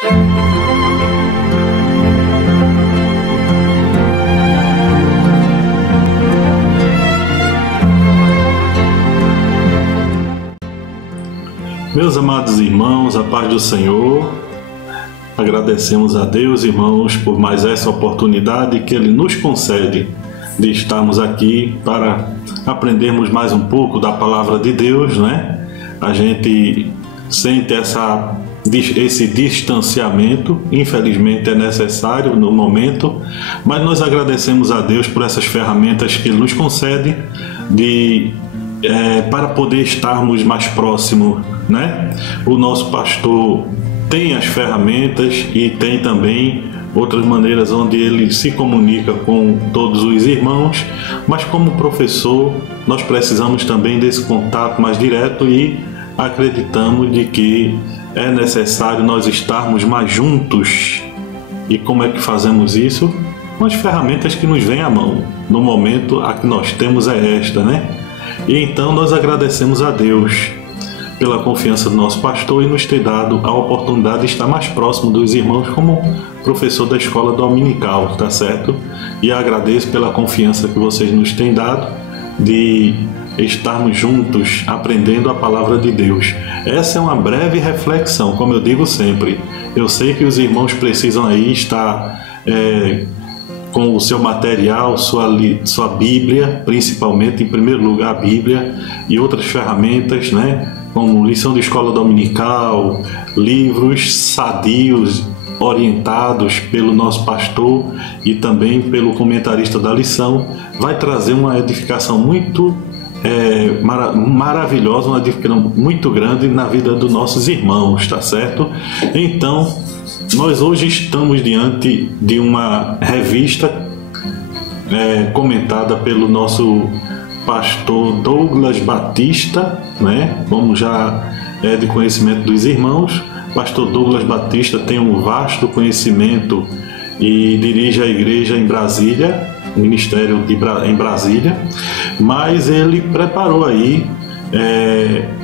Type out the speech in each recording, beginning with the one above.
Meus amados irmãos, a paz do Senhor, agradecemos a Deus, irmãos, por mais essa oportunidade que Ele nos concede de estarmos aqui para aprendermos mais um pouco da Palavra de Deus, né? A gente sente esse distanciamento, infelizmente é necessário no momento, mas nós agradecemos a Deus por essas ferramentas que Ele nos concede para poder estarmos mais próximos, né? O nosso pastor tem as ferramentas e tem também outras maneiras onde ele se comunica com todos os irmãos, mas como professor nós precisamos também desse contato mais direto e acreditamos de que é necessário nós estarmos mais juntos. E como é que fazemos isso? Com as ferramentas que nos vêm à mão. No momento a que nós temos é esta, né? E então nós agradecemos a Deus pela confiança do nosso pastor e nos ter dado a oportunidade de estar mais próximo dos irmãos como professor da escola dominical, tá certo? E agradeço pela confiança que vocês nos têm dado de estarmos juntos aprendendo a palavra de Deus. Essa é uma breve reflexão, como eu digo sempre. Eu sei que os irmãos precisam aí estar com o seu material, sua Bíblia, principalmente, em primeiro lugar a Bíblia e outras ferramentas, né? Como lição de escola dominical, livros sadios orientados pelo nosso pastor e também pelo comentarista da lição, vai trazer uma edificação muito maravilhosa, uma edificação muito grande na vida dos nossos irmãos, tá certo? Então, nós hoje estamos diante de uma revista comentada pelo nosso pastor Douglas Batista, né? Como já é de conhecimento dos irmãos, pastor Douglas Batista tem um vasto conhecimento e dirige a igreja em Brasília, o ministério em Brasília, mas ele preparou aí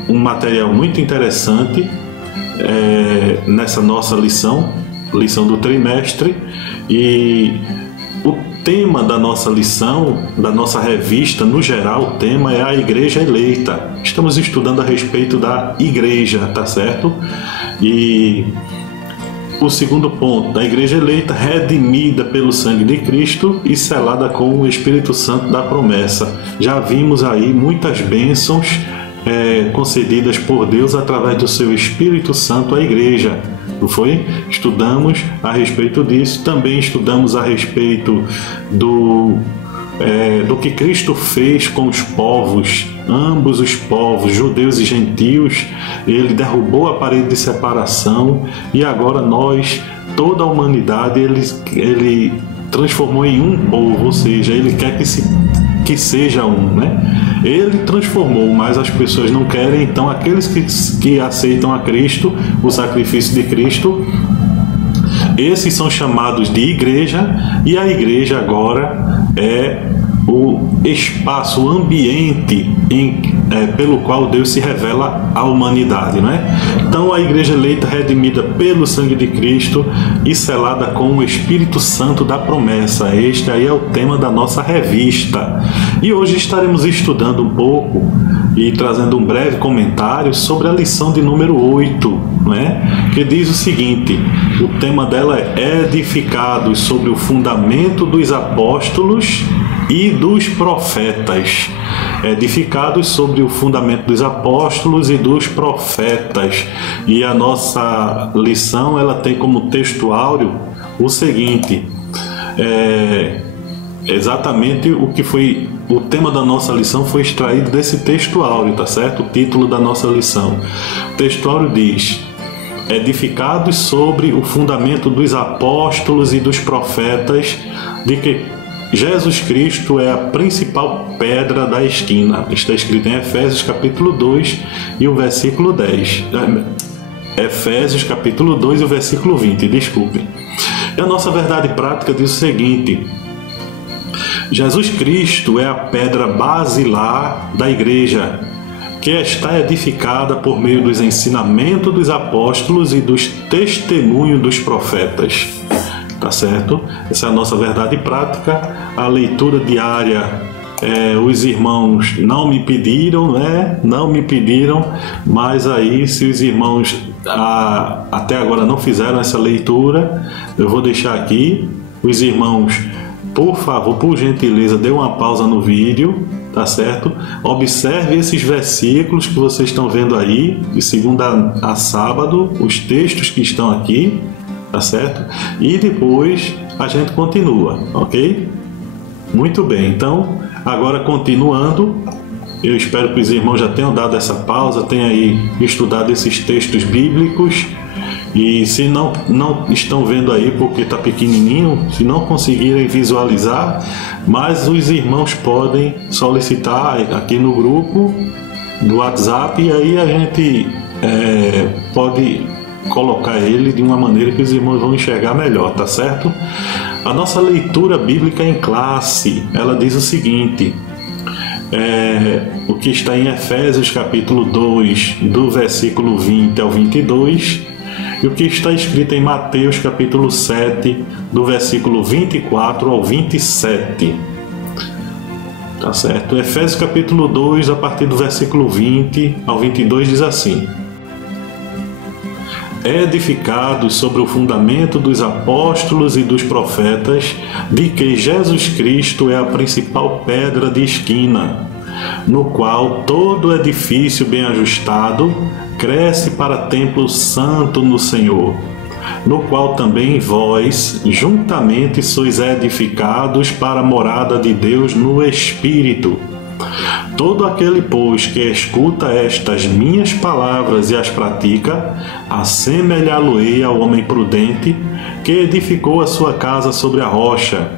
um material muito interessante nessa nossa lição do trimestre, e o tema da nossa lição, da nossa revista, no geral, o tema é a igreja eleita. Estamos estudando a respeito da igreja, tá certo? E o segundo ponto, da igreja eleita, redimida pelo sangue de Cristo e selada com o Espírito Santo da promessa. Já vimos aí muitas bênçãos concedidas por Deus através do seu Espírito Santo à igreja. Não foi? Estudamos a respeito disso, também estudamos a respeito do que Cristo fez com os povos, ambos os povos, judeus e gentios. Ele derrubou a parede de separação e agora nós, toda a humanidade, ele transformou em um povo, ou seja, ele quer que seja um, né? Ele transformou, mas as pessoas não querem, então aqueles que aceitam a Cristo, o sacrifício de Cristo, esses são chamados de igreja, e a igreja agora é o espaço, o ambiente pelo qual Deus se revela à humanidade, né? Então a igreja eleita, redimida pelo sangue de Cristo e selada com o Espírito Santo da promessa. Este aí é o tema da nossa revista. E hoje estaremos estudando um pouco e trazendo um breve comentário sobre a lição de número 8, né? Que diz o seguinte: o tema dela é edificados sobre o fundamento dos apóstolos e dos profetas. Edificados sobre o fundamento dos apóstolos e dos profetas. E a nossa lição, ela tem como textuário o seguinte: exatamente o tema da nossa lição foi extraído desse textuário, tá certo? O título da nossa lição. O textuário diz: edificados sobre o fundamento dos apóstolos e dos profetas, de que Jesus Cristo é a principal pedra da esquina. Está escrito em Efésios capítulo 2 e o versículo 10. Efésios capítulo 2 e o versículo 20, desculpem. E a nossa verdade prática diz o seguinte: Jesus Cristo é a pedra basilar da igreja, que está edificada por meio dos ensinamentos dos apóstolos e dos testemunhos dos profetas. Tá certo? Essa é a nossa verdade prática. A leitura diária, os irmãos não me pediram, né? Não me pediram, mas aí se os irmãos até agora não fizeram essa leitura, eu vou deixar aqui. Os irmãos, por favor, por gentileza, dê uma pausa no vídeo, tá certo? Observe esses versículos que vocês estão vendo aí, de segunda a sábado, os textos que estão aqui, tá certo? E depois a gente continua, ok? Muito bem, então, agora continuando, eu espero que os irmãos já tenham dado essa pausa, tenham aí estudado esses textos bíblicos. E se não estão vendo aí porque está pequenininho, se não conseguirem visualizar, mas os irmãos podem solicitar aqui no grupo do WhatsApp e aí a gente pode colocar ele de uma maneira que os irmãos vão enxergar melhor, tá certo? A nossa leitura bíblica em classe, ela diz o seguinte, o que está em Efésios capítulo 2, do versículo 20 ao 22, e o que está escrito em Mateus capítulo 7, do versículo 24 ao 27. Tá certo? Efésios capítulo 2, a partir do versículo 20 ao 22, diz assim: edificados sobre o fundamento dos apóstolos e dos profetas, de que Jesus Cristo é a principal pedra de esquina, no qual todo edifício bem ajustado cresce para templo santo no Senhor, no qual também vós juntamente sois edificados para a morada de Deus no Espírito. Todo aquele, pois, que escuta estas minhas palavras e as pratica, assemelhá-lo-ei ao homem prudente que edificou a sua casa sobre a rocha,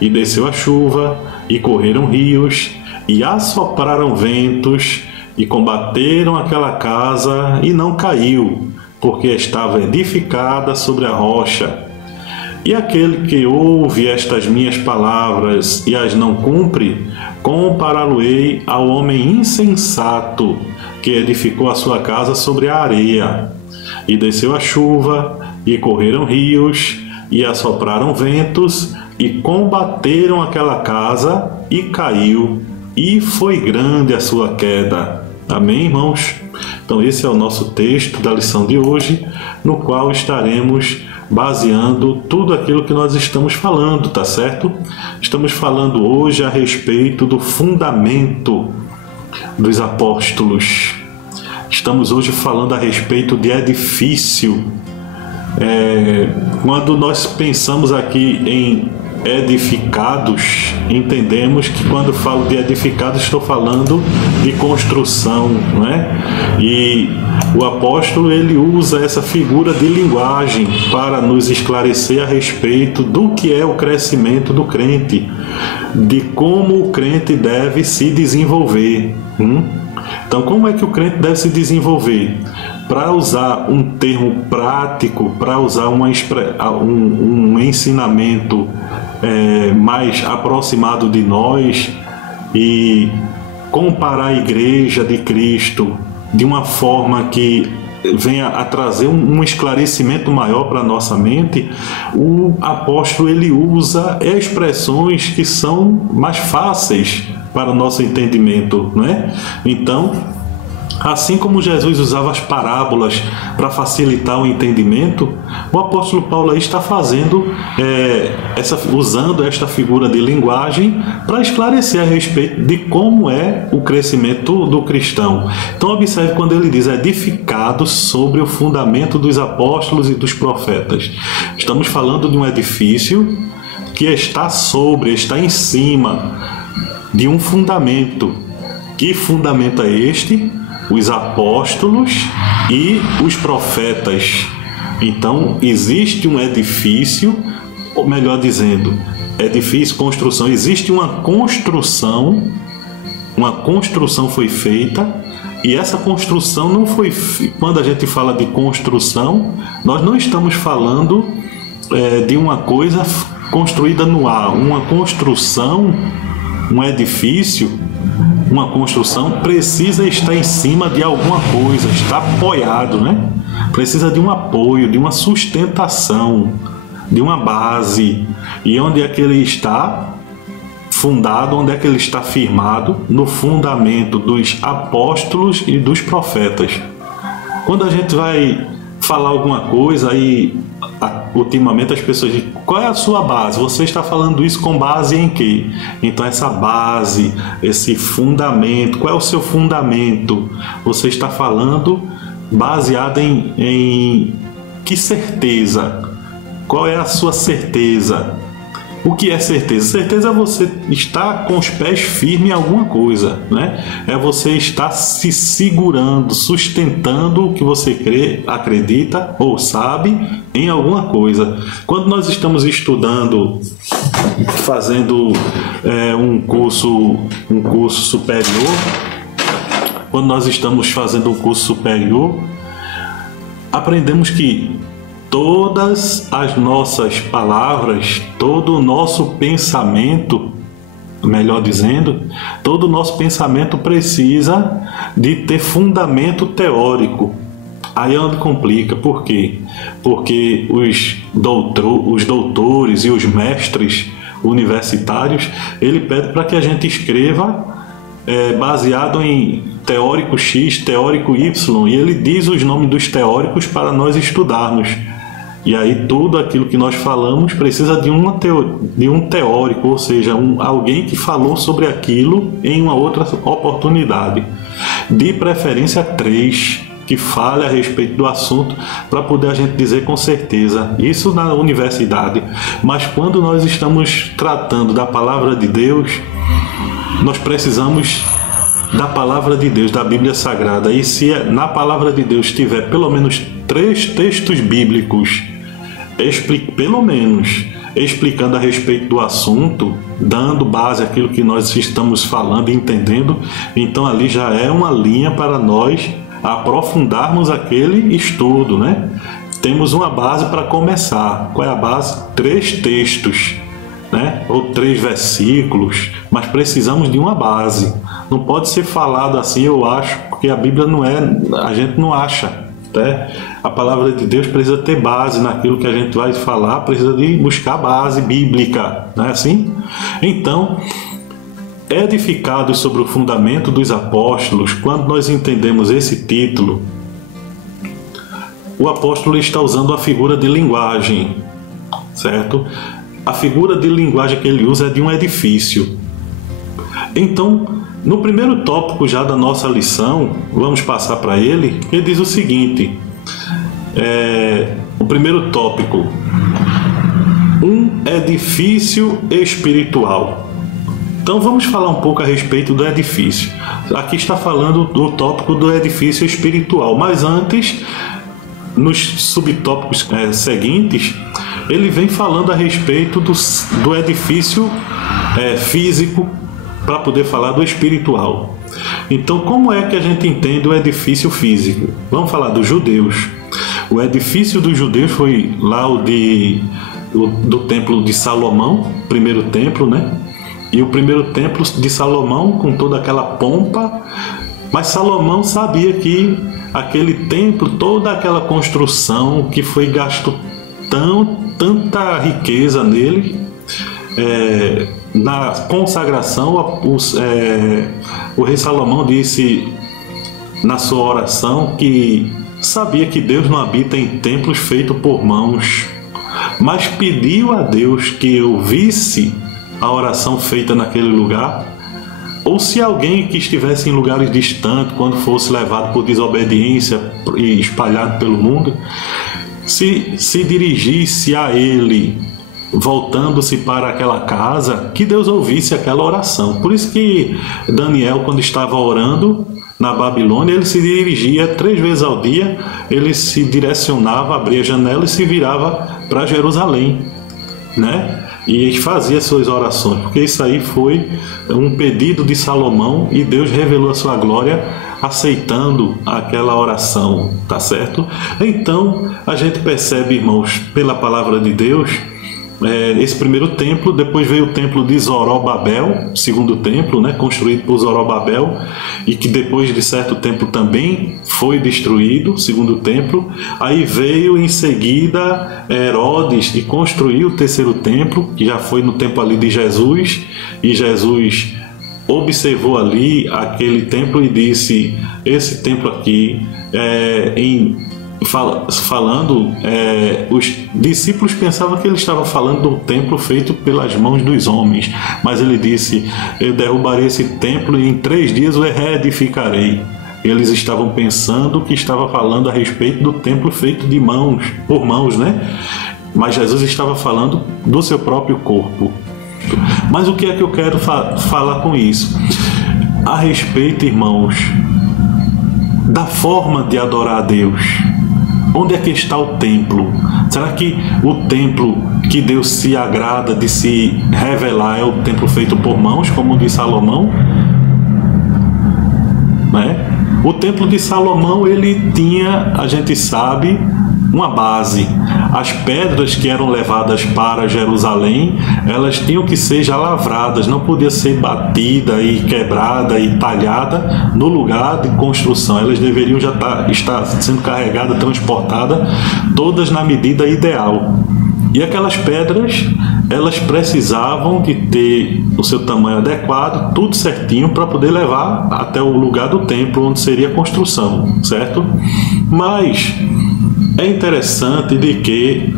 e desceu a chuva, e correram rios, e assopraram ventos, e combateram aquela casa, e não caiu, porque estava edificada sobre a rocha. E aquele que ouve estas minhas palavras e as não cumpre, compará-lo-ei ao homem insensato, que edificou a sua casa sobre a areia. E desceu a chuva, e correram rios, e assopraram ventos, e combateram aquela casa, e caiu, e foi grande a sua queda. Amém, irmãos? Então esse é o nosso texto da lição de hoje, no qual estaremos baseando tudo aquilo que nós estamos falando, tá certo? Estamos falando hoje a respeito do fundamento dos apóstolos. Estamos hoje falando a respeito de edifício. Quando nós pensamos aqui em edificados, entendemos que quando falo de edificados estou falando de construção, não é? E o apóstolo ele usa essa figura de linguagem para nos esclarecer a respeito do que é o crescimento do crente, de como o crente deve se desenvolver. Então, como é que o crente deve se desenvolver? Para usar um termo prático, para usar um ensinamento mais aproximado de nós e comparar a igreja de Cristo de uma forma que venha a trazer um esclarecimento maior para a nossa mente, o apóstolo ele usa expressões que são mais fáceis para o nosso entendimento, não é? Então, assim como Jesus usava as parábolas para facilitar o entendimento, o apóstolo Paulo aí está fazendo, usando esta figura de linguagem para esclarecer a respeito de como é o crescimento do cristão. Então observe quando ele diz edificado sobre o fundamento dos apóstolos e dos profetas. Estamos falando de um edifício que está em cima de um fundamento. Que fundamento é este? Os apóstolos e os profetas. Então, existe um edifício, ou melhor dizendo, edifício, construção. Existe uma construção foi feita, e essa construção não foi... Quando a gente fala de construção, nós não estamos falando de uma coisa construída no ar. Uma construção, um edifício, uma construção, precisa estar em cima de alguma coisa, está apoiado, né? Precisa de um apoio, de uma sustentação, de uma base. E onde é que ele está fundado, onde é que ele está firmado? No fundamento dos apóstolos e dos profetas. Quando a gente vai falar alguma coisa, aí ultimamente as pessoas dizem: qual é a sua base? Você está falando isso com base em quê? Então essa base, esse fundamento, qual é o seu fundamento? Você está falando baseado em que certeza? Qual é a sua certeza? O que é certeza? Certeza é você estar com os pés firmes em alguma coisa, né? É você estar se segurando, sustentando o que você crê, acredita ou sabe em alguma coisa. Quando nós estamos estudando, fazendo um curso superior, quando nós estamos fazendo um curso superior, aprendemos que todas as nossas palavras, todo o nosso pensamento, melhor dizendo, todo o nosso pensamento precisa de ter fundamento teórico. Aí é onde complica. Por quê? Porque os doutores e os mestres universitários, ele pede para que a gente escreva baseado em teórico X, teórico Y, e ele diz os nomes dos teóricos para nós estudarmos. E aí tudo aquilo que nós falamos precisa de um teórico, ou seja, alguém que falou sobre aquilo em uma outra oportunidade. De preferência 3, que fale a respeito do assunto, para poder a gente dizer com certeza. Isso na universidade. Mas quando nós estamos tratando da palavra de Deus, nós precisamos da palavra de Deus, da Bíblia Sagrada. E se na palavra de Deus tiver pelo menos 3 textos bíblicos, pelo menos explicando a respeito do assunto, dando base àquilo que nós estamos falando e entendendo, então ali já é uma linha para nós aprofundarmos aquele estudo, né? Temos uma base para começar. Qual é a base? 3 textos, né? Ou 3 versículos, mas precisamos de uma base. Não pode ser falado assim, eu acho, porque a Bíblia não é, a gente não acha, né? A palavra de Deus precisa ter base naquilo que a gente vai falar, precisa de buscar base bíblica, não é assim? Então, edificados sobre o fundamento dos apóstolos, quando nós entendemos esse título, o apóstolo está usando a figura de linguagem, certo? A figura de linguagem que ele usa é de um edifício. Então, no primeiro tópico já da nossa lição, vamos passar para ele diz o seguinte, o primeiro tópico: um edifício espiritual. Então vamos falar um pouco a respeito do edifício. Aqui está falando do tópico do edifício espiritual, mas antes, nos subtópicos seguintes, ele vem falando a respeito do edifício físico, para poder falar do espiritual. Então, como é que a gente entende o edifício físico? Vamos falar dos judeus. O edifício dos judeus foi lá do templo de Salomão, primeiro templo, né? E o primeiro templo de Salomão, com toda aquela pompa, mas Salomão sabia que aquele templo, toda aquela construção que foi gasto tanta riqueza nele, na consagração, o rei Salomão disse na sua oração que sabia que Deus não habita em templos feitos por mãos, mas pediu a Deus que ouvisse a oração feita naquele lugar, ou se alguém que estivesse em lugares distantes, quando fosse levado por desobediência e espalhado pelo mundo, se dirigisse a ele, voltando-se para aquela casa, que Deus ouvisse aquela oração. Por isso que Daniel, quando estava orando na Babilônia, ele se dirigia 3 vezes ao dia, ele se direcionava, abria a janela e se virava para Jerusalém, né? E fazia suas orações, porque isso aí foi um pedido de Salomão e Deus revelou a sua glória aceitando aquela oração, tá certo? Então, a gente percebe, irmãos, pela palavra de Deus, esse primeiro templo. Depois veio o templo de Zorobabel, segundo templo, né, construído por Zorobabel, e que depois de certo tempo também foi destruído, segundo templo. Aí veio em seguida Herodes e construiu o terceiro templo, que já foi no tempo ali de Jesus, e Jesus observou ali aquele templo e disse: esse templo aqui, os discípulos pensavam que ele estava falando do templo feito pelas mãos dos homens, mas ele disse: eu derrubarei esse templo e em 3 dias o reedificarei. Eles estavam pensando que estava falando a respeito do templo feito de mãos, por mãos, né? Mas Jesus estava falando do seu próprio corpo. Mas o que é que eu quero falar com isso? A respeito, irmãos, da forma de adorar a Deus. Onde é que está o templo? Será que o templo que Deus se agrada de se revelar é o templo feito por mãos, como de Salomão? Né? O templo de Salomão, ele tinha, a gente sabe, uma base. As pedras que eram levadas para Jerusalém, elas tinham que ser já lavradas, não podia ser batida e quebrada e talhada no lugar de construção. Elas deveriam já estar sendo carregadas, transportadas, todas na medida ideal. E aquelas pedras, elas precisavam de ter o seu tamanho adequado, tudo certinho, para poder levar até o lugar do templo, onde seria a construção, certo? Mas é interessante de que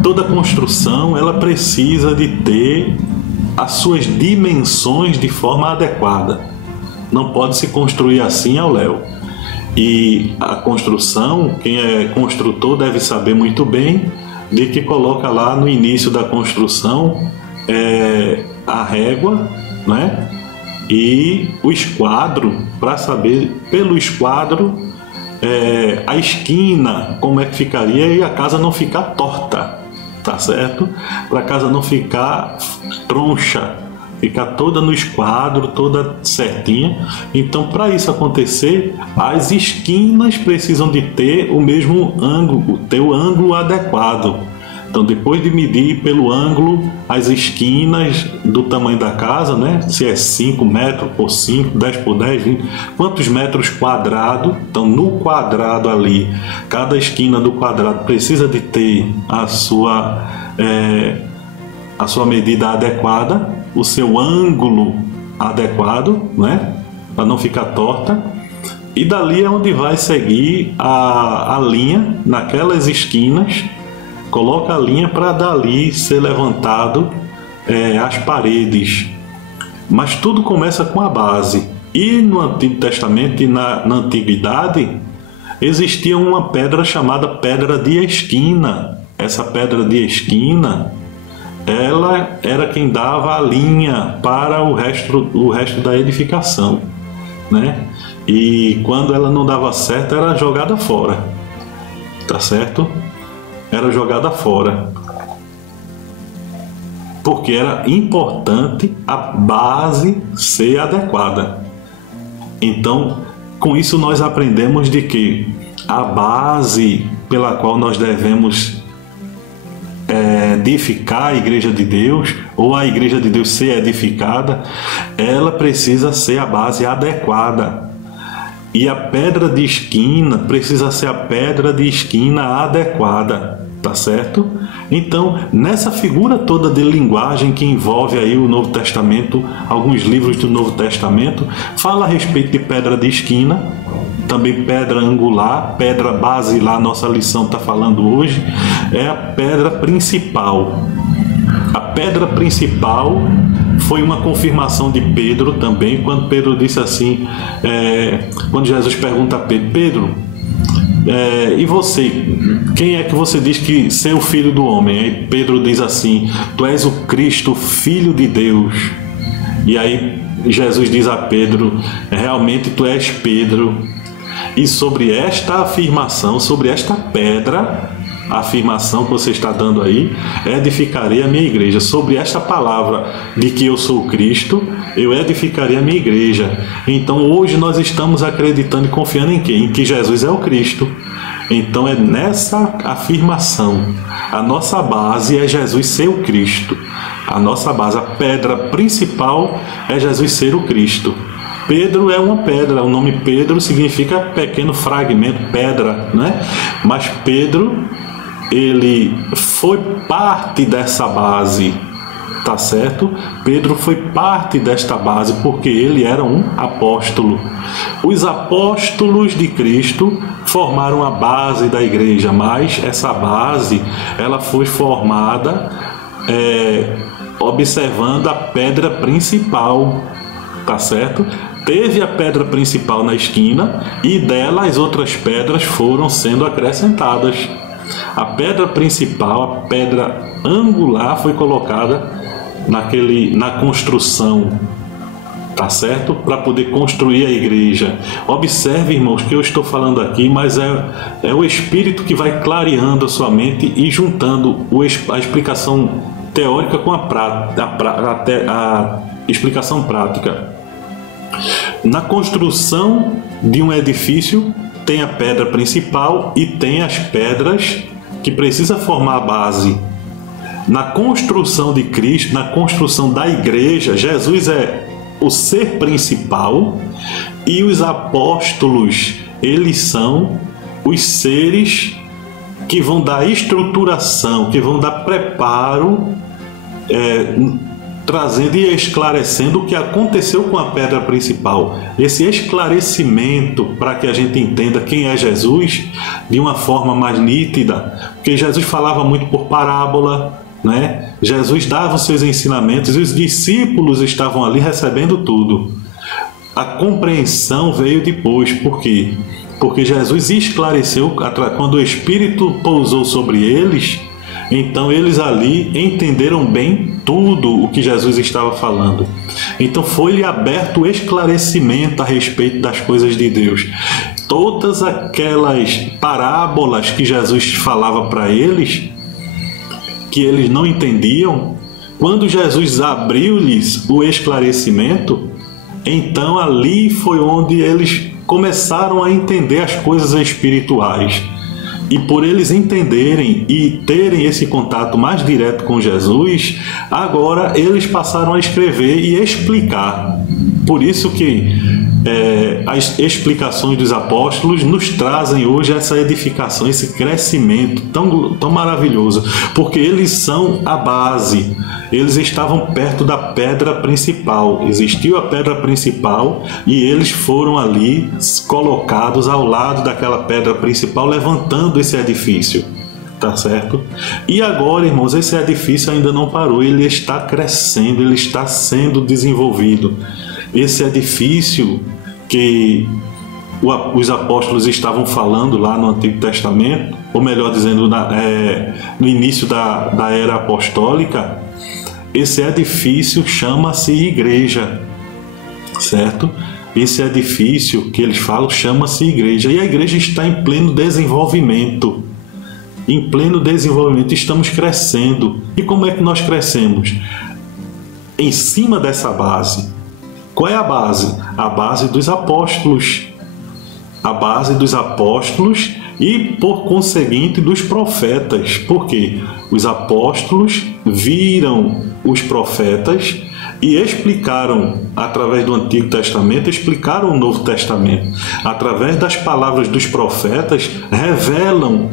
toda construção ela precisa de ter as suas dimensões de forma adequada. Não pode se construir assim ao léu. E a construção, quem é construtor deve saber muito bem de que coloca lá no início da construção a régua, né? E o esquadro, para saber pelo esquadro a esquina, como é que ficaria, e a casa não ficar torta, tá certo? Para a casa não ficar troncha, ficar toda no esquadro, toda certinha. Então, para isso acontecer, as esquinas precisam de ter o mesmo ângulo, ter o ângulo adequado. Então, depois de medir pelo ângulo as esquinas do tamanho da casa, né? Se é 5 metros por 5, 10 por 10, 20, quantos metros quadrados? Então, no quadrado ali, cada esquina do quadrado precisa de ter a sua medida adequada, o seu ângulo adequado, né? Para não ficar torta. E dali é onde vai seguir a linha naquelas esquinas. Coloca a linha para dali ser levantado as paredes. Mas tudo começa com a base. E no Antigo Testamento e na Antiguidade existia uma pedra chamada pedra de esquina. Essa pedra de esquina, ela era quem dava a linha para o resto da edificação, né? E quando ela não dava certo, era jogada fora, tá certo? Era jogada fora, porque era importante a base ser adequada. Então, com isso nós aprendemos de que a base pela qual nós devemos edificar a Igreja de Deus, ou a Igreja de Deus ser edificada, ela precisa ser a base adequada. E a pedra de esquina precisa ser a pedra de esquina adequada, tá certo? Então, nessa figura toda de linguagem que envolve aí o Novo Testamento, alguns livros do Novo Testamento, fala a respeito de pedra de esquina, também pedra angular, pedra basilar, nossa lição está falando hoje, é a pedra principal. A pedra principal foi uma confirmação de Pedro também, quando Pedro disse assim, quando Jesus pergunta a Pedro: Pedro, e você, quem é que você diz que ser o filho do homem? Aí Pedro diz assim: tu és o Cristo, filho de Deus. E aí Jesus diz a Pedro: realmente tu és Pedro, e sobre esta afirmação, sobre esta pedra, a afirmação que você está dando aí, edificarei a minha igreja. Sobre esta palavra de que eu sou o Cristo, eu edificarei a minha igreja. Então hoje nós estamos acreditando e confiando em quem? Em que Jesus é o Cristo. Então é nessa afirmação. A nossa base é Jesus ser o Cristo. A nossa base, a pedra principal é Jesus ser o Cristo. Pedro é uma pedra, o nome Pedro significa pequeno fragmento, pedra, né? Mas Pedro, ele foi parte dessa base, tá certo? Pedro foi parte desta base porque ele era um apóstolo. Os apóstolos de Cristo formaram a base da igreja, mas essa base ela foi formada observando a pedra principal, tá certo? Teve a pedra principal na esquina e dela as outras pedras foram sendo acrescentadas. A pedra principal, a pedra angular, foi colocada na construção, tá certo? Para poder construir a igreja. Observe, irmãos, que eu estou falando aqui, mas é o Espírito que vai clareando a sua mente e juntando a explicação teórica com a explicação prática. Na construção de um edifício tem a pedra principal e tem as pedras que precisa formar a base. Na construção de Cristo, na construção da igreja, Jesus é o ser principal e os apóstolos, eles são os seres que vão dar estruturação, que vão dar preparo, trazendo e esclarecendo o que aconteceu com a pedra principal. Esse esclarecimento para que a gente entenda quem é Jesus de uma forma mais nítida, porque Jesus falava muito por parábola, né? Jesus dava os seus ensinamentos e os discípulos estavam ali recebendo tudo. A compreensão veio depois. Por quê? Porque Jesus esclareceu quando o Espírito pousou sobre eles. Então eles ali entenderam bem tudo o que Jesus estava falando. Então foi-lhe aberto o esclarecimento a respeito das coisas de Deus. Todas aquelas parábolas que Jesus falava para eles, que eles não entendiam, quando Jesus abriu-lhes o esclarecimento, então ali foi onde eles começaram a entender as coisas espirituais. E por eles entenderem e terem esse contato mais direto com Jesus, agora eles passaram a escrever e explicar. Por isso que as explicações dos apóstolos nos trazem hoje essa edificação, esse crescimento tão maravilhoso, porque eles são a base. Eles estavam perto da pedra principal. Existiu a pedra principal e eles foram ali colocados ao lado daquela pedra principal, levantando esse edifício. Tá certo? E agora, irmãos, esse edifício ainda não parou. Ele está crescendo, ele está sendo desenvolvido. Esse edifício que os apóstolos estavam falando lá no Antigo Testamento, ou melhor dizendo, no início da era apostólica, esse edifício chama-se igreja, certo? Esse edifício que eles falam chama-se igreja, e a igreja está em pleno desenvolvimento. Em pleno desenvolvimento, estamos crescendo. E como é que nós crescemos? Em cima dessa base. Qual é a base? A base dos apóstolos. A base dos apóstolos e, por conseguinte, dos profetas. Por quê? Os apóstolos viram os profetas e explicaram, através do Antigo Testamento, explicaram o Novo Testamento. Através das palavras dos profetas, revelam,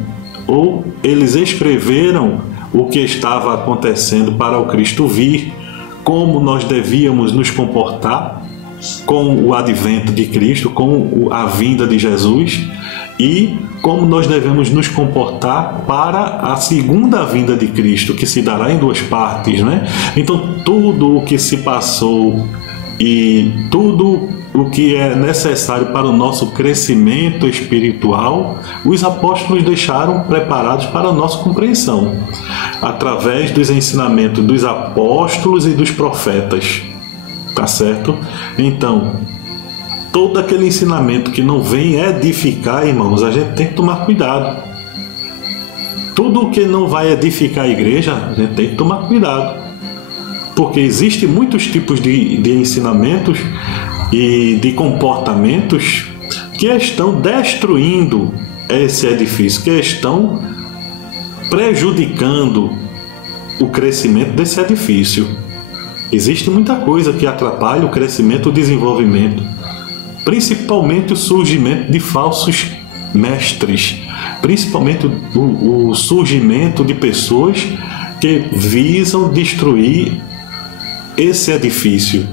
ou eles escreveram o que estava acontecendo para o Cristo vir, como nós devíamos nos comportar com o advento de Cristo, com a vinda de Jesus, e como nós devemos nos comportar para a segunda vinda de Cristo, que se dará em duas partes, né? Então, tudo o que se passou e tudo o que é necessário para o nosso crescimento espiritual, os apóstolos deixaram preparados para a nossa compreensão, através dos ensinamentos dos apóstolos e dos profetas. Tá certo? Então, todo aquele ensinamento que não vem edificar, irmãos, a gente tem que tomar cuidado. Tudo o que não vai edificar a igreja, a gente tem que tomar cuidado. Porque existem muitos tipos de ensinamentos e de comportamentos que estão destruindo esse edifício? Que estão prejudicando o crescimento desse edifício. Existe muita coisa que atrapalha o crescimento e o desenvolvimento, principalmente o surgimento de falsos mestres, principalmente o surgimento de pessoas que visam destruir esse edifício,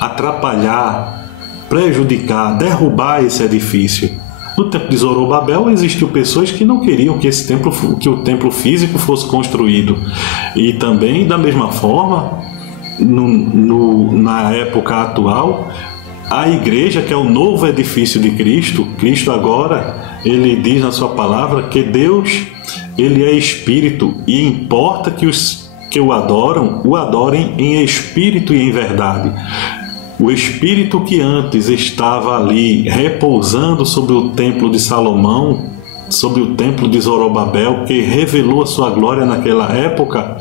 atrapalhar, prejudicar, derrubar esse edifício. No tempo de Zorobabel existiu pessoas que não queriam que o templo físico fosse construído. E também, da mesma forma, na época atual, a igreja, que é o novo edifício de Cristo, Cristo agora, ele diz na sua palavra que Deus, ele é espírito, e importa que os que o adorem em espírito e em verdade. O espírito que antes estava ali repousando sobre o templo de Salomão, sobre o templo de Zorobabel, que revelou a sua glória naquela época,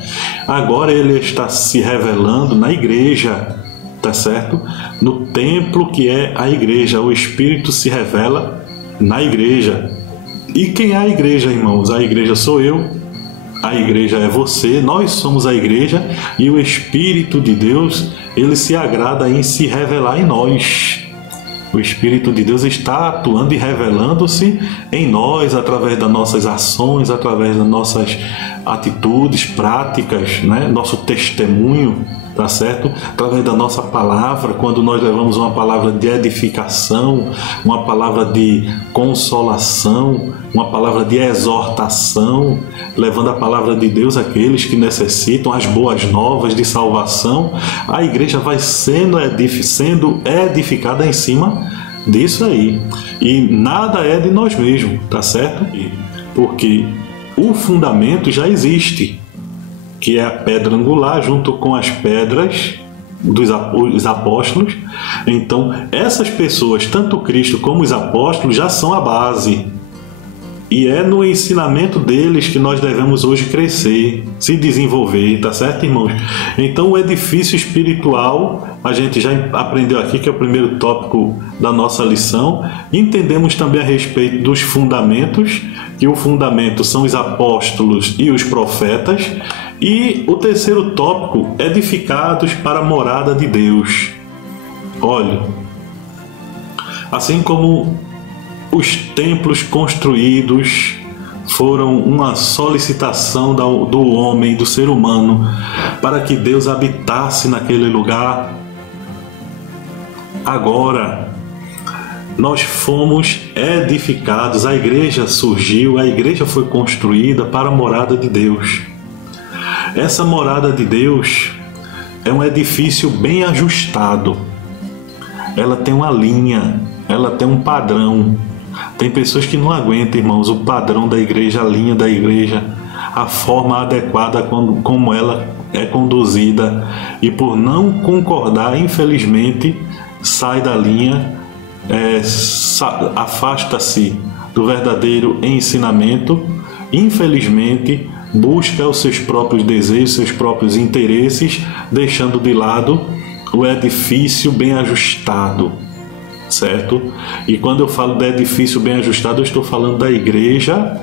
agora ele está se revelando na igreja, tá certo? No templo que é a igreja, o espírito se revela na igreja. E quem é a igreja, irmãos? A igreja sou eu, a igreja é você, nós somos a igreja, e o Espírito de Deus, ele se agrada em se revelar em nós. O Espírito de Deus está atuando e revelando-se em nós através das nossas ações, através das nossas atitudes, práticas, né? Nosso testemunho, tá certo? Através da nossa palavra, quando nós levamos uma palavra de edificação, uma palavra de consolação, uma palavra de exortação, levando a palavra de Deus àqueles que necessitam, as boas novas de salvação, a igreja vai sendo edificada em cima disso aí. E nada é de nós mesmos, tá certo? Porque o fundamento já existe, que é a pedra angular junto com as pedras dos apóstolos. Então, essas pessoas, tanto Cristo como os apóstolos, já são a base. E é no ensinamento deles que nós devemos hoje crescer, se desenvolver, tá certo, irmãos? Então, o edifício espiritual, a gente já aprendeu aqui, que é o primeiro tópico da nossa lição. Entendemos também a respeito dos fundamentos, que o fundamento são os apóstolos e os profetas. E o terceiro tópico, edificados para a morada de Deus. Olha, assim como os templos construídos foram uma solicitação do homem, do ser humano, para que Deus habitasse naquele lugar, agora nós fomos edificados, a igreja surgiu, a igreja foi construída para a morada de Deus. Essa morada de Deus é um edifício bem ajustado. Ela tem uma linha, ela tem um padrão. Tem pessoas que não aguentam, irmãos, o padrão da igreja, a linha da igreja, a forma adequada como ela é conduzida. E por não concordar, infelizmente, sai da linha, afasta-se do verdadeiro ensinamento. Infelizmente, busca os seus próprios desejos, seus próprios interesses, deixando de lado o edifício bem ajustado, certo? E quando eu falo de edifício bem ajustado, eu estou falando da igreja,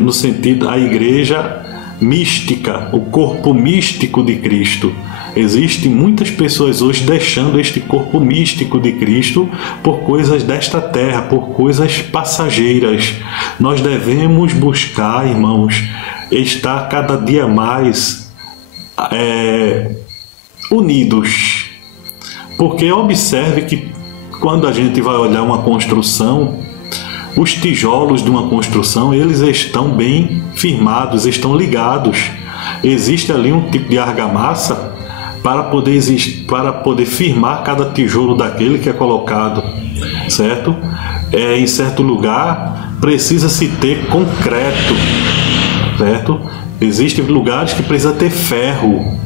no sentido da igreja mística, o corpo místico de Cristo. Existem muitas pessoas hoje deixando este corpo místico de Cristo por coisas desta terra, por coisas passageiras. Nós devemos buscar, irmãos, estar cada dia mais unidos. Porque observe que quando a gente vai olhar uma construção, os tijolos de uma construção, eles estão bem firmados, estão ligados. Existe ali um tipo de argamassa para poder firmar cada tijolo daquele que é colocado, certo? Em certo lugar precisa-se ter concreto, certo? Existem lugares que precisa ter ferro,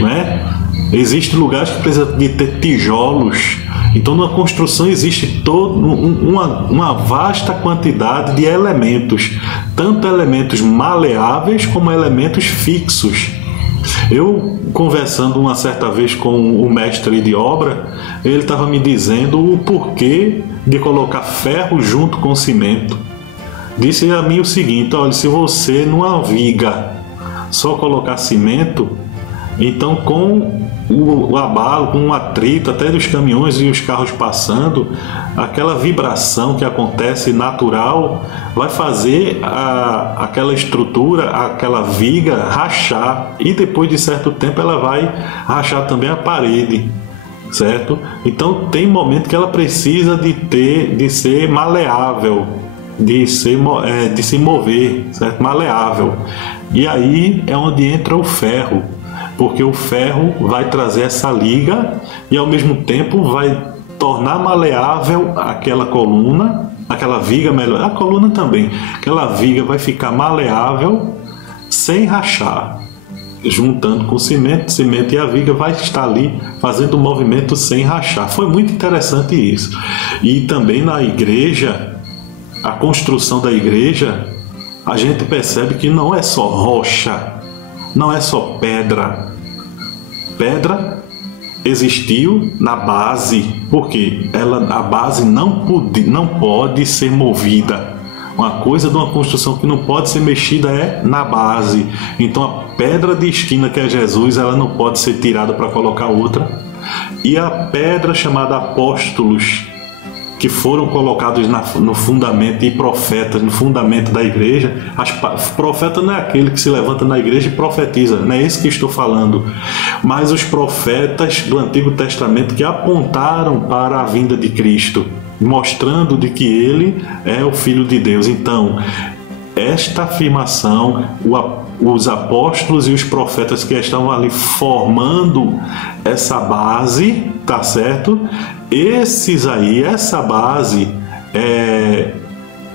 né? Existem lugares que precisam de ter tijolos. Então, na construção existe uma vasta quantidade de elementos, tanto elementos maleáveis como elementos fixos. Eu, conversando uma certa vez com o mestre de obra, ele estava me dizendo o porquê de colocar ferro junto com cimento. Disse a mim o seguinte: olha, se você numa viga só colocar cimento, então com o abalo, com o atrito até dos caminhões e os carros passando, aquela vibração que acontece natural vai fazer aquela estrutura, aquela viga rachar, e depois de certo tempo ela vai rachar também a parede, certo? Então tem momento que ela precisa de ser maleável, de se mover, certo? Maleável. E aí é onde entra o ferro, porque o ferro vai trazer essa liga e ao mesmo tempo vai tornar maleável aquela coluna, aquela viga, melhor, a coluna também, aquela viga vai ficar maleável sem rachar, juntando com o cimento e a viga vai estar ali fazendo o movimento sem rachar. Foi muito interessante isso. E também na igreja, a construção da igreja, a gente percebe que não é só rocha, não é só pedra. Pedra existiu na base, porque a base não pode ser movida. Uma coisa de uma construção que não pode ser mexida é na base. Então a pedra de esquina, que é Jesus, ela não pode ser tirada para colocar outra. E a pedra chamada apóstolos, que foram colocados no fundamento, e profetas no fundamento da igreja. Profeta não é aquele que se levanta na igreja e profetiza, não é esse que estou falando, mas os profetas do Antigo Testamento que apontaram para a vinda de Cristo, mostrando de que ele é o Filho de Deus. Então, esta afirmação, os apóstolos e os profetas que estavam ali formando essa base, tá certo? Essa base,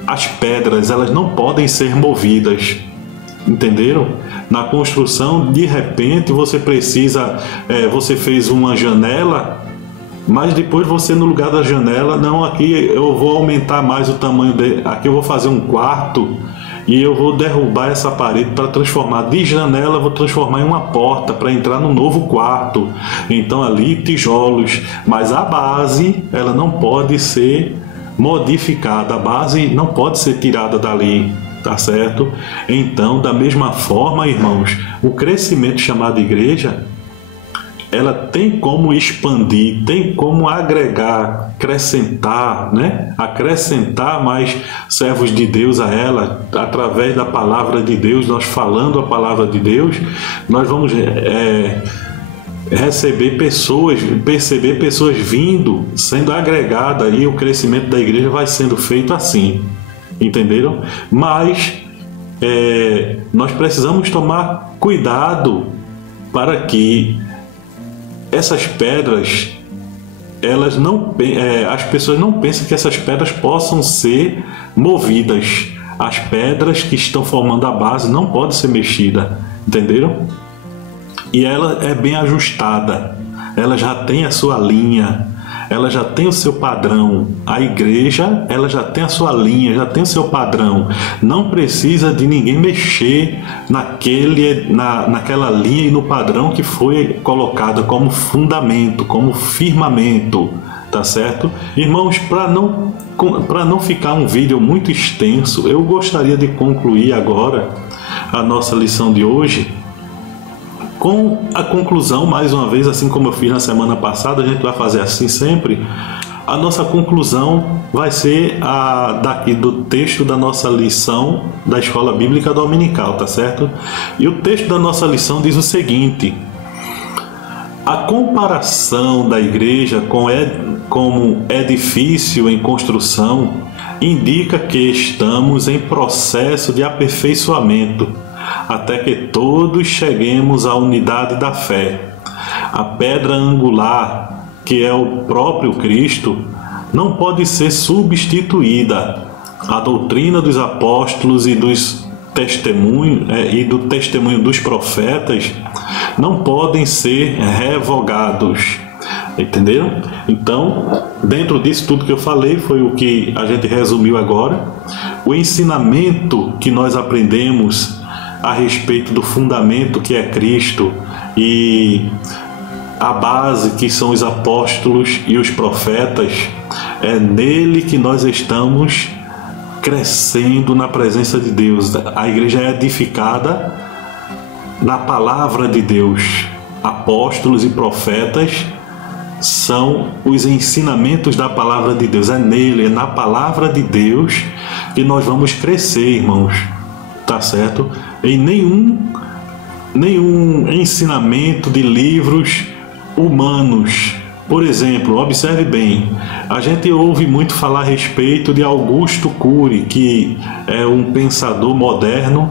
as pedras, elas não podem ser movidas, entenderam? Na construção, de repente, você precisa, você fez uma janela, mas depois você, no lugar da janela, não, aqui eu vou aumentar mais o tamanho dele, aqui eu vou fazer um quarto, e eu vou derrubar essa parede para transformar de janela, vou transformar em uma porta para entrar no novo quarto. Então ali tijolos, mas a base, ela não pode ser modificada, a base não pode ser tirada dali, tá certo? Então, da mesma forma, irmãos, o crescimento chamado igreja, ela tem como expandir, tem como agregar, acrescentar, né? Acrescentar mais servos de Deus a ela, através da palavra de Deus, nós falando a palavra de Deus, nós vamos perceber pessoas vindo, sendo agregadas, e o crescimento da igreja vai sendo feito assim, entenderam? Mas nós precisamos tomar cuidado para que essas pedras, as pessoas não pensam que essas pedras possam ser movidas. As pedras que estão formando a base não podem ser mexidas, entenderam? E ela é bem ajustada, ela já tem a sua linha, ela já tem o seu padrão. A igreja, ela já tem a sua linha, já tem o seu padrão. Não precisa de ninguém mexer naquela linha e no padrão que foi colocada como fundamento, como firmamento, tá certo? Irmãos, para não ficar um vídeo muito extenso, eu gostaria de concluir agora a nossa lição de hoje com a conclusão, mais uma vez, assim como eu fiz na semana passada, a gente vai fazer assim sempre. A nossa conclusão vai ser daqui do texto da nossa lição da Escola Bíblica Dominical, tá certo? E o texto da nossa lição diz o seguinte: a comparação da igreja como edifício em construção indica que estamos em processo de aperfeiçoamento, até que todos cheguemos à unidade da fé. A pedra angular, que é o próprio Cristo, não pode ser substituída. A doutrina dos apóstolos e do testemunho dos profetas não podem ser revogados. Entenderam? Então, dentro disso tudo que eu falei, foi o que a gente resumiu agora. O ensinamento que nós aprendemos a respeito do fundamento que é Cristo e a base que são os apóstolos e os profetas, é nele que nós estamos crescendo na presença de Deus. A igreja é edificada na palavra de Deus. Apóstolos e profetas são os ensinamentos da palavra de Deus. É nele, é na palavra de Deus que nós vamos crescer, irmãos. Tá certo? Em nenhum ensinamento de livros humanos. Por exemplo, observe bem, a gente ouve muito falar a respeito de Augusto Cury, que é um pensador moderno,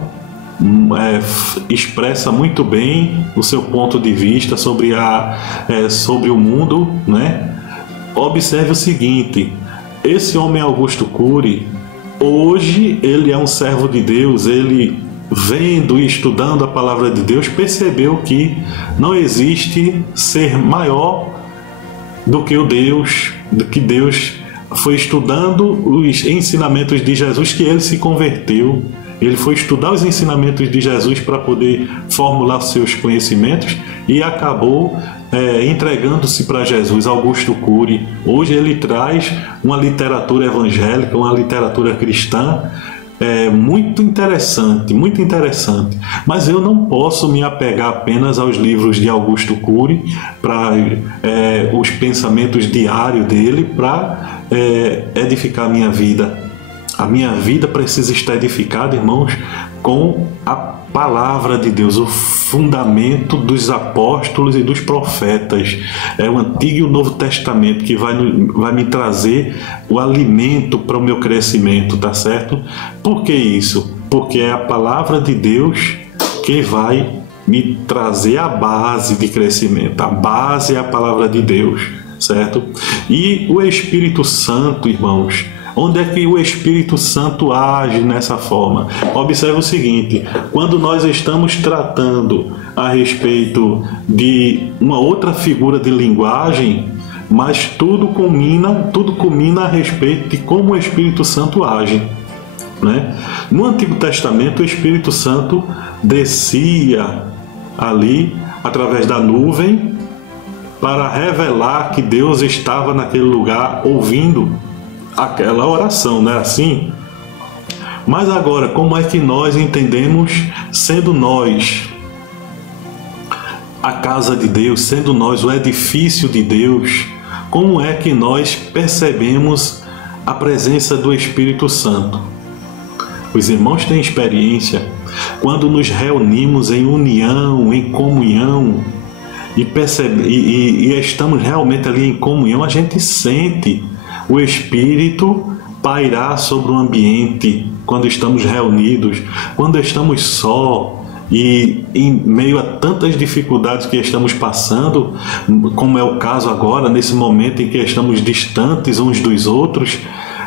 expressa muito bem o seu ponto de vista sobre o mundo, né? Observe o seguinte: esse homem Augusto Cury, hoje ele é um servo de Deus. Ele, vendo e estudando a palavra de Deus, percebeu que não existe ser maior do que Deus. Foi estudando os ensinamentos de Jesus que ele se converteu. Ele foi estudar os ensinamentos de Jesus para poder formular os seus conhecimentos e acabou entregando-se para Jesus. Augusto Cury, hoje ele traz uma literatura evangélica, uma literatura cristã muito interessante, muito interessante. Mas eu não posso me apegar apenas aos livros de Augusto Cury, para os pensamentos diários dele, para edificar a minha vida. A minha vida precisa estar edificada, irmãos, com a palavra de Deus, o fundamento dos apóstolos e dos profetas. É o Antigo e o Novo Testamento que vai me trazer o alimento para o meu crescimento, tá certo? Por que isso? Porque é a palavra de Deus que vai me trazer a base de crescimento. A base é a palavra de Deus, certo? E o Espírito Santo, irmãos, onde é que o Espírito Santo age nessa forma? Observe o seguinte: quando nós estamos tratando a respeito de uma outra figura de linguagem, mas tudo culmina a respeito de como o Espírito Santo age, né? No Antigo Testamento, o Espírito Santo descia ali através da nuvem para revelar que Deus estava naquele lugar ouvindo aquela oração, não é assim? Mas agora, como é que nós entendemos, sendo nós a casa de Deus, sendo nós o edifício de Deus, como é que nós percebemos a presença do Espírito Santo? Os irmãos têm experiência quando nos reunimos em união, em comunhão, e estamos realmente ali em comunhão, a gente sente o Espírito pairar sobre o ambiente quando estamos reunidos, quando estamos só e em meio a tantas dificuldades que estamos passando, como é o caso agora, nesse momento em que estamos distantes uns dos outros,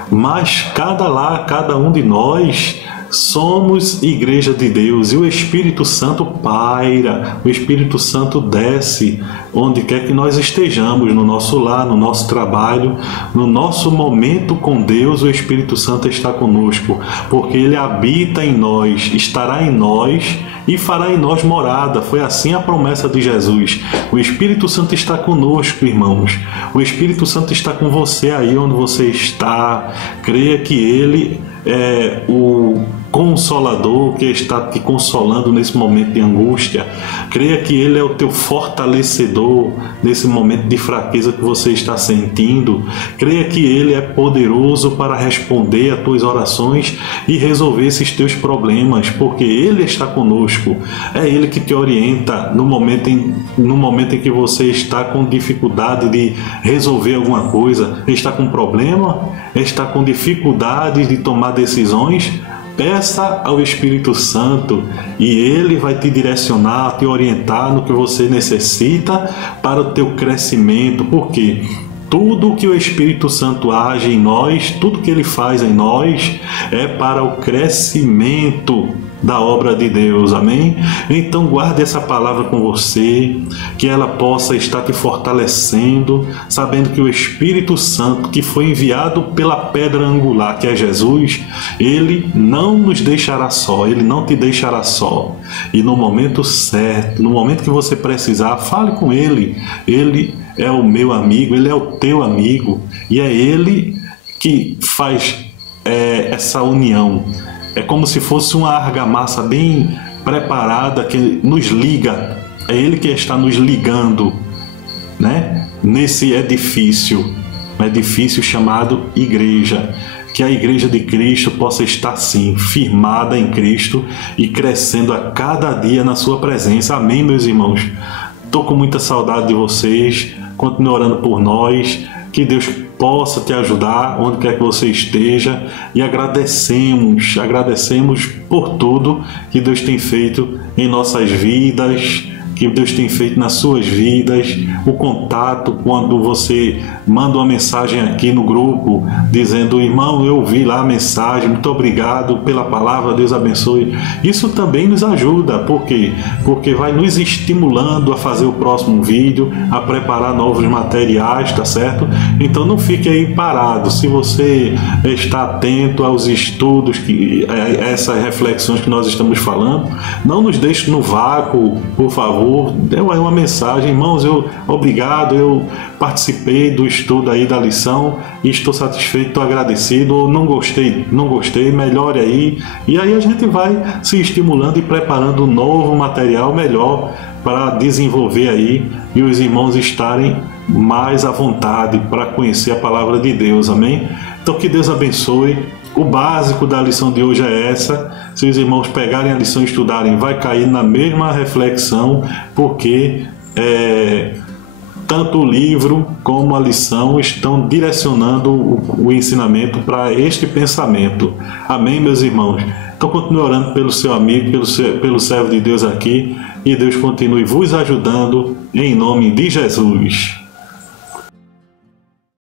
mas cada um de nós somos igreja de Deus e o Espírito Santo paira, o Espírito Santo desce onde quer que nós estejamos, no nosso lar, no nosso trabalho, no nosso momento com Deus. O Espírito Santo está conosco, porque Ele habita em nós, estará em nós e fará em nós morada. Foi assim a promessa de Jesus. O Espírito Santo está conosco, irmãos. O Espírito Santo está com você aí onde você está. Creia que Ele é o Consolador que está te consolando nesse momento de angústia. Creia que Ele é o teu fortalecedor nesse momento de fraqueza que você está sentindo. Creia que Ele é poderoso para responder às tuas orações e resolver esses teus problemas, porque Ele está conosco. É Ele que te orienta no momento em que você está com dificuldade de resolver alguma coisa, está com problema, está com dificuldade de tomar decisões. Peça ao Espírito Santo e Ele vai te direcionar, te orientar no que você necessita para o teu crescimento, porque tudo que o Espírito Santo age em nós, tudo que Ele faz em nós é para o crescimento da obra de Deus, amém? Então guarde essa palavra com você, que ela possa estar te fortalecendo, sabendo que o Espírito Santo, que foi enviado pela pedra angular, que é Jesus, ele não nos deixará só, ele não te deixará só. E no momento certo, no momento que você precisar, fale com ele. Ele é o meu amigo, ele é o teu amigo, e é ele que faz essa união. É como se fosse uma argamassa bem preparada que nos liga. É ele que está nos ligando, né? Nesse edifício, um edifício chamado igreja. Que a igreja de Cristo possa estar sim, firmada em Cristo e crescendo a cada dia na sua presença. Amém, meus irmãos? Estou com muita saudade de vocês. Continue orando por nós. Que Deus possa te ajudar onde quer que você esteja, e agradecemos por tudo que Deus tem feito em nossas vidas, que Deus tem feito nas suas vidas, o contato quando você manda uma mensagem aqui no grupo dizendo: irmão, eu vi lá a mensagem, muito obrigado pela palavra, Deus abençoe. Isso também nos ajuda, por quê? Porque vai nos estimulando a fazer o próximo vídeo, a preparar novos materiais, tá certo? Então não fique aí parado. Se você está atento aos estudos, essas reflexões que nós estamos falando, não nos deixe no vácuo, por favor. Deu aí uma mensagem: irmãos, obrigado, eu participei do estudo aí da lição e estou satisfeito, estou agradecido, ou não gostei, melhore aí. E aí a gente vai se estimulando e preparando um novo material melhor para desenvolver aí, e os irmãos estarem mais à vontade para conhecer a palavra de Deus, amém? Então que Deus abençoe. O básico da lição de hoje é essa. Se os irmãos pegarem a lição e estudarem, vai cair na mesma reflexão, porque tanto o livro como a lição estão direcionando o ensinamento para este pensamento. Amém, meus irmãos? Então continue orando pelo seu amigo, pelo servo de Deus aqui, e Deus continue vos ajudando em nome de Jesus.